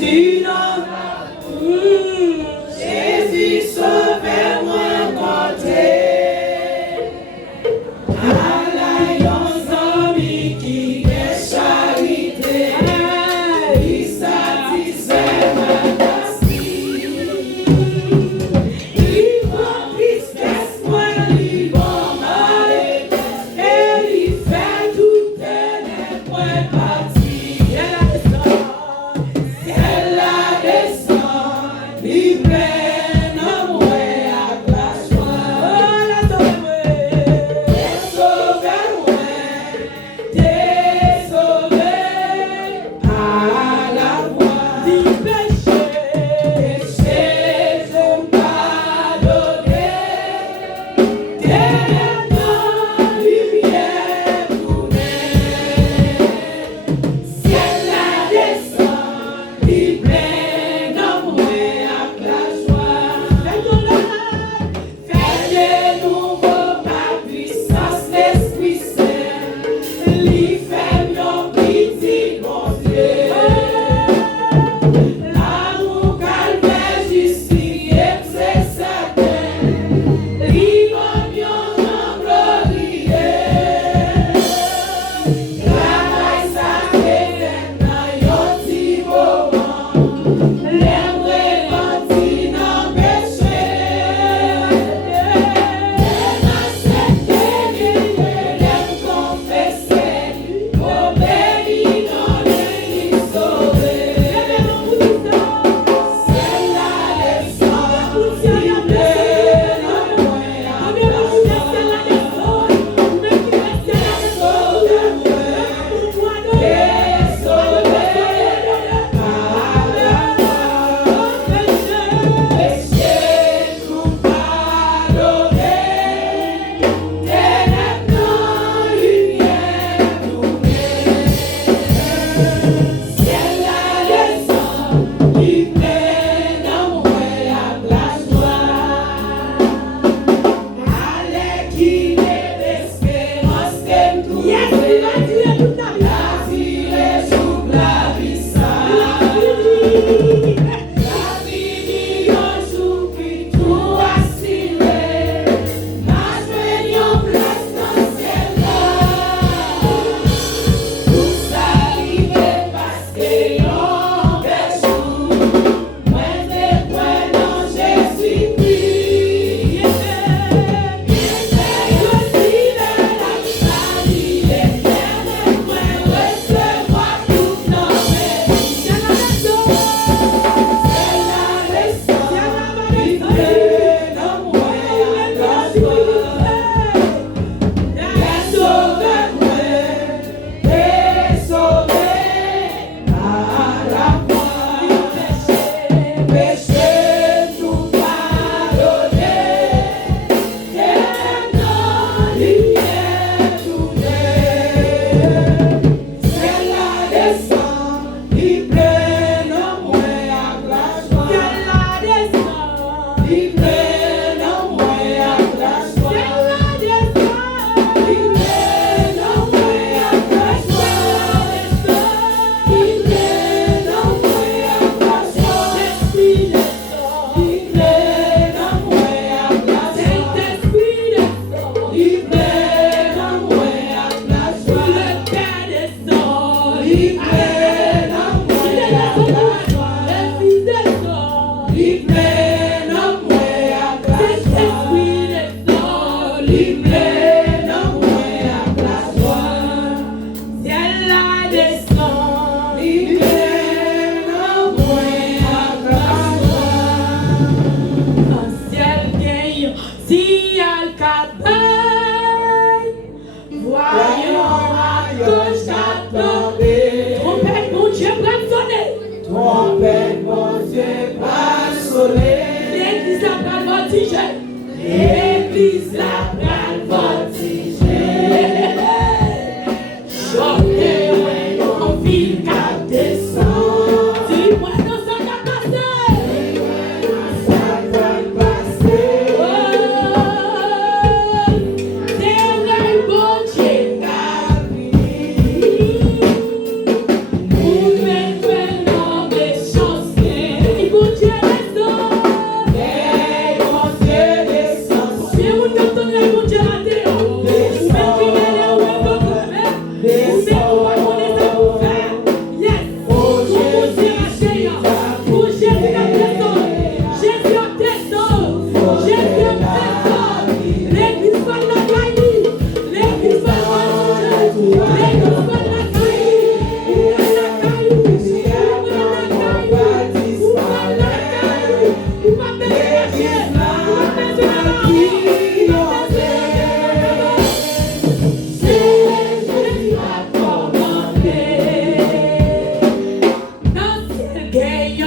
Chance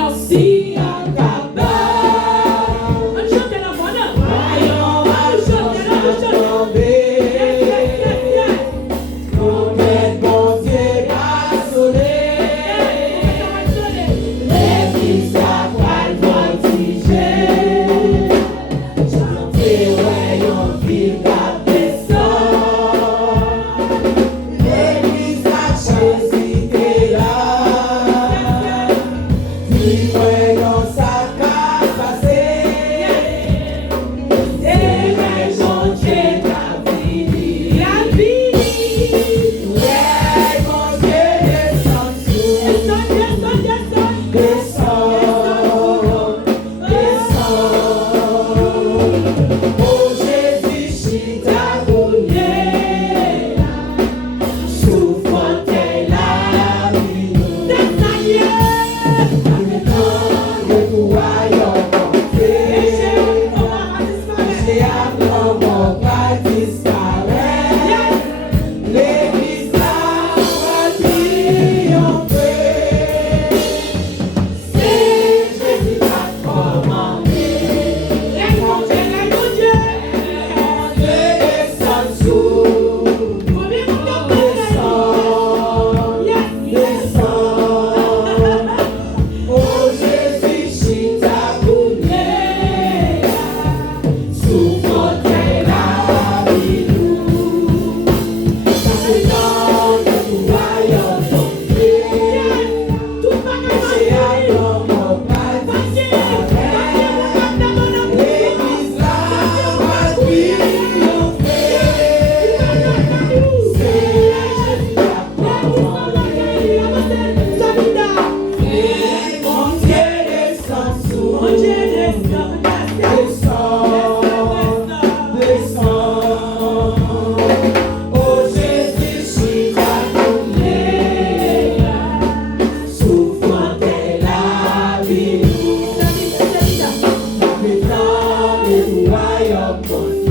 merci à Kaba. On chante la bonne. Voyons, on chante tomber. Promette mon Dieu va sonner. Les fils à poil voltiger. Chanter, voyons, vivre la descente. L'église a choisi t'es là. Voyons sa capacité. Et raison Dieu ta vie. La vie. Ouais, mon Dieu descend sous. Descend. Oh Jésus, chita goulé. Sous fontaine la vie. Le royaume complet. J'ai appris mon pas disparaît. L'église va triompher. C'est Jésus qui a commandé. Mon Dieu descend sous. Descend. Oh Jésus, chita goulé. Sous fontaine la vie nous. Dans le royaume complet. J'ai appris mon pas disparaît. L'église va triompher. C'est Jésus qui a commandé. Et mon Dieu descend sous. Descend. Oh Jésus, chita goulé. Sous fontaine la vie nous. Dans le royaume complet.